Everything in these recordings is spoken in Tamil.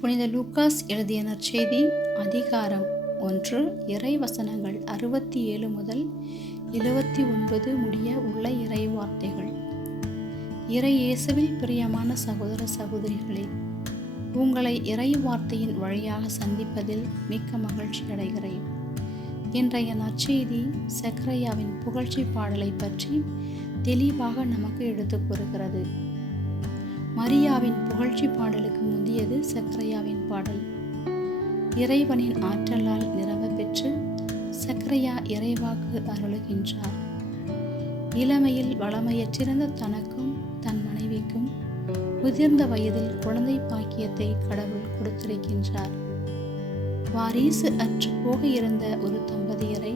புனித லூக்காஸ் எழுதிய நற்செய்தி அதிகாரம் 1 இறைவசனங்கள் 67 முதல் 79 முடிய உள்ள இறை வார்த்தைகள். இறை இயேசுவில் பிரியமான சகோதர சகோதரிகளே, உங்களை இறை வார்த்தையின் வழியாக சந்திப்பதில் மிக்க மகிழ்ச்சி அடைகிறேன். இன்றைய நற்செய்தி சக்கரையாவின் புகழ்ச்சி பாடலை பற்றி தெளிவாக நமக்கு எடுத்துக் கூறுகிறது. மரியாவின் புகழ்ச்சி பாடலுக்கு முந்தியது சக்கரையாவின் பாடல். இறைவனின் ஆற்றலால் நிரம்ப பெற்று சக்கரையா இறைவாக்கு அருளுகின்றார். இளமையில் வளமையற்றிருந்த தனக்கும் தன் மனைவிக்கும் முதிர்ந்த வயதில் குழந்தை பாக்கியத்தை கடவுள் கொடுத்திருக்கின்றார். வாரிசு அற்று போக இருந்த ஒரு தம்பதியரை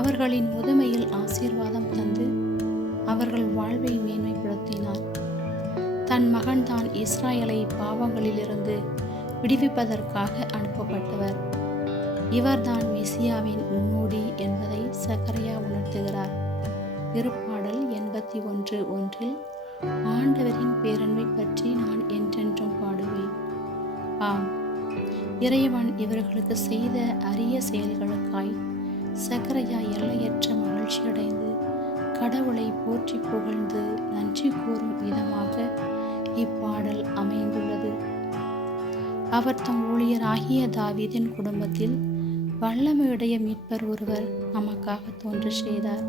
அவர்களின் முதுமையில் ஆசீர்வாதம் தந்து அவர்கள் வாழ்வை மேன்மைப்படுத்தினார். தன் மகன்தான் இஸ்ராயலை பாவங்களிலிருந்து விடுவிப்பதற்காக அனுப்பப்பட்டவர். இவர்தான் மெசியாவின் முன்னோடி என்பதை சக்கரையா உணர்த்துகிறார். திருப்பாடல் 81:1 ஆண்டவரின் பேரன்பை பற்றி நான் என்றென்றும் பாடுவேன். ஆம், இறைவன் இவர்களுக்கு செய்த அரிய செயல்களுக்காய் சக்கரையா எல்லையற்ற மகிழ்ச்சியடைந்து கடவுளை போற்றி புகழ்ந்து நன்றி கூறும் விதமாக இப்பாடல் அமைந்துள்ளது. அவர் தம் ஊழியராகிய தாவீதின் குடும்பத்தில் வல்லமையுடைய மீட்பர் ஒருவர் நமக்காக தோன்ற செய்தார்.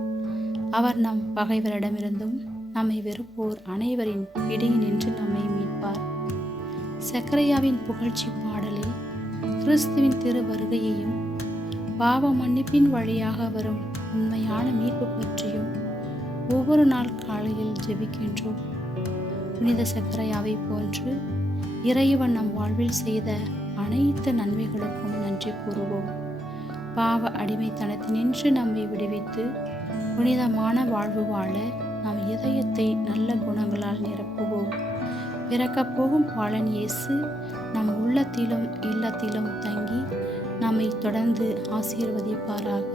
அவர் நம் பகைவரிடமிருந்தும் நம்மை வெறுப்போர் அனைவரின் பிடியினின்று நம்மை மீட்பார். சக்கரையாவின் புகழ்ச்சி பாடலில் கிறிஸ்துவின் திரு வருகையையும் பாவ மன்னிப்பின் வழியாக வரும் உண்மையான மீட்பு பற்றியும் ஒவ்வொரு நாள் காலையில் ஜெபிக்கின்றோம். புனித சக்கரையாவை போன்று இறைவன் நம் வாழ்வில் செய்த அனைத்து நன்மைகளுக்கும் நன்றி கூறுவோம். பாவ அடிமைத்தனத்தினின்று நம்மை விடுவித்து புனிதமான வாழ்வு வாழ நம் இதயத்தை நல்ல குணங்களால் நிரப்புவோம். பிறக்கப் போகும் பாலன் இயேசு நம் உள்ளத்திலும் இல்லத்திலும் தங்கி நம்மை தொடர்ந்து ஆசீர்வதிப்பாராக.